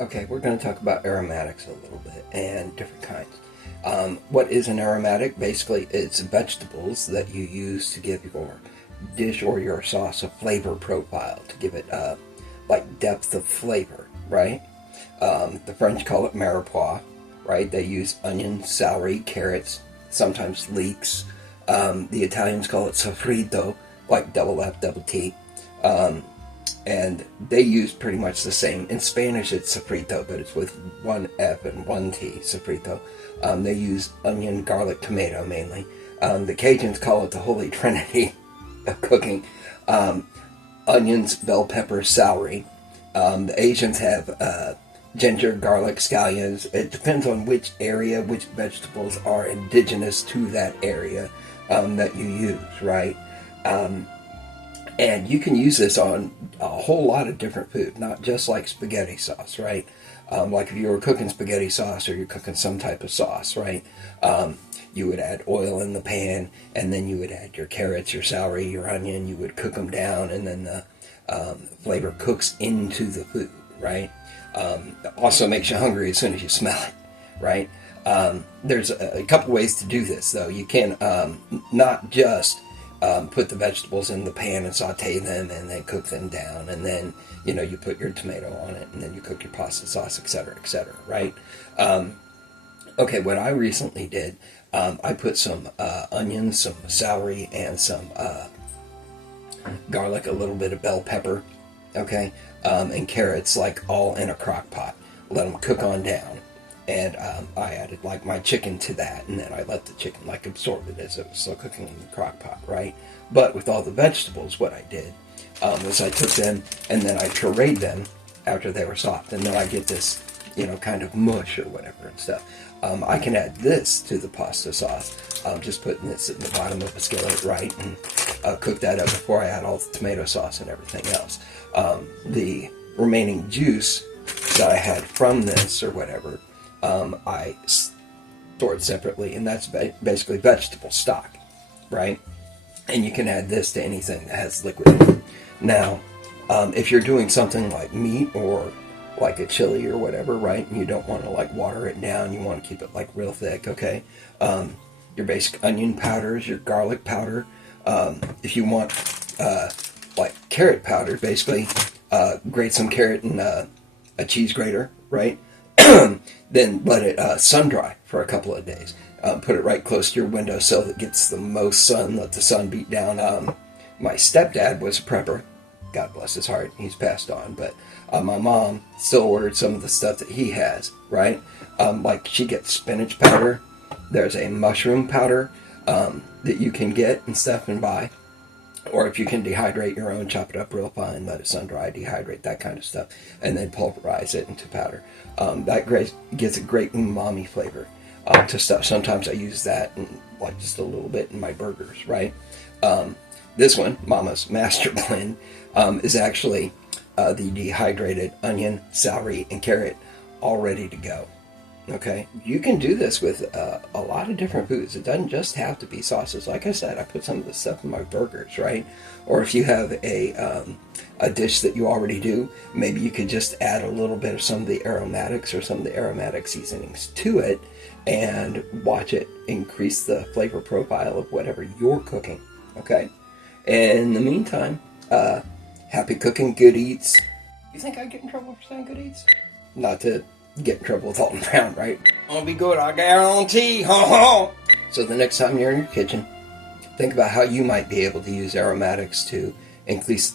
Okay, we're going to talk about aromatics a little bit and different kinds. What is an aromatic? Basically, it's vegetables that you use to give your dish or your sauce a flavor profile, to give it like depth of flavor, right? The French call it Mirepoix, right? They use onion, celery, carrots, sometimes leeks. The Italians call it Sofrito, like double F, double T. And they use pretty much the same. In Spanish, it's Sofrito, but it's with one F and one T, Sofrito. They use onion, garlic, tomato mainly. The Cajuns call it the Holy Trinity of cooking. Onions, bell pepper, celery. The Asians have ginger, garlic, scallions. It depends on which area, which vegetables are indigenous to that area that you use, right? And you can use this on a whole lot of different food, not just like spaghetti sauce, right? Like if you were cooking spaghetti sauce or you're cooking some type of sauce, right? You would add oil in the pan, and then you would add your carrots, your celery, your onion. You would cook them down, and then the flavor cooks into the food, right? Also makes you hungry as soon as you smell it, right? There's a couple ways to do this, though. You can not just put the vegetables in the pan and saute them and then cook them down, and then you put your tomato on it, and then you cook your pasta sauce, etc., right? Okay, what I recently did, I put some onions, some celery, and some garlic, a little bit of bell pepper, okay, and carrots, like all in a crock pot. Let them cook on down. And I added like my chicken to that, and then I let the chicken like absorb it as it was still cooking in the crock pot, right? But with all the vegetables, what I did was I took them and then I pureed them after they were soft, and then I get this, kind of mush or whatever and stuff. I can add this to the pasta sauce. Just putting this in the bottom of a skillet, right, and cook that up before I add all the tomato sauce and everything else. The remaining juice that I had from this or whatever, I store it separately, and that's basically vegetable stock, right? And you can add this to anything that has liquid in it. Now, if you're doing something like meat or like a chili or whatever, right, and you don't want to like water it down, you want to keep it like real thick, okay? Your basic onion powders, your garlic powder. If you want like carrot powder, basically grate some carrot in a cheese grater, right? Then let it sun dry for a couple of days. Put it right close to your window so that it gets the most sun. Let the sun beat down. My stepdad was a prepper. God bless his heart. He's passed on. But my mom still ordered some of the stuff that he has, right? Like she gets spinach powder. There's a mushroom powder that you can get and stuff and buy. Or if you can dehydrate your own, chop it up real fine, let it sun dry, dehydrate, that kind of stuff, and then pulverize it into powder. That gives a great umami flavor to stuff. Sometimes I use that and like just a little bit in my burgers, right? This one, Mama's Master Blend, is actually the dehydrated onion, celery, and carrot all ready to go. Okay, you can do this with a lot of different foods. It doesn't just have to be sauces. Like I said, I put some of this stuff in my burgers, right? Or if you have a dish that you already do, maybe you could just add a little bit of some of the aromatics or some of the aromatic seasonings to it and watch it increase the flavor profile of whatever you're cooking, okay? In the meantime, happy cooking, good eats. You think I'd get in trouble for saying good eats? Not to get in trouble with Alton Brown, right? I'll be good, I guarantee. Ha ha. So the next time you're in your kitchen, think about how you might be able to use aromatics to increase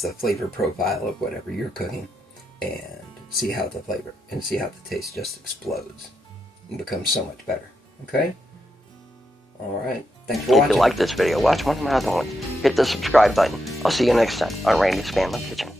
the flavor profile of whatever you're cooking, and see how the taste just explodes and becomes so much better. Okay? Alright. Thanks for watching. If you like this video, watch one of my other ones. Hit the subscribe button. I'll see you next time on Randy's Family Kitchen.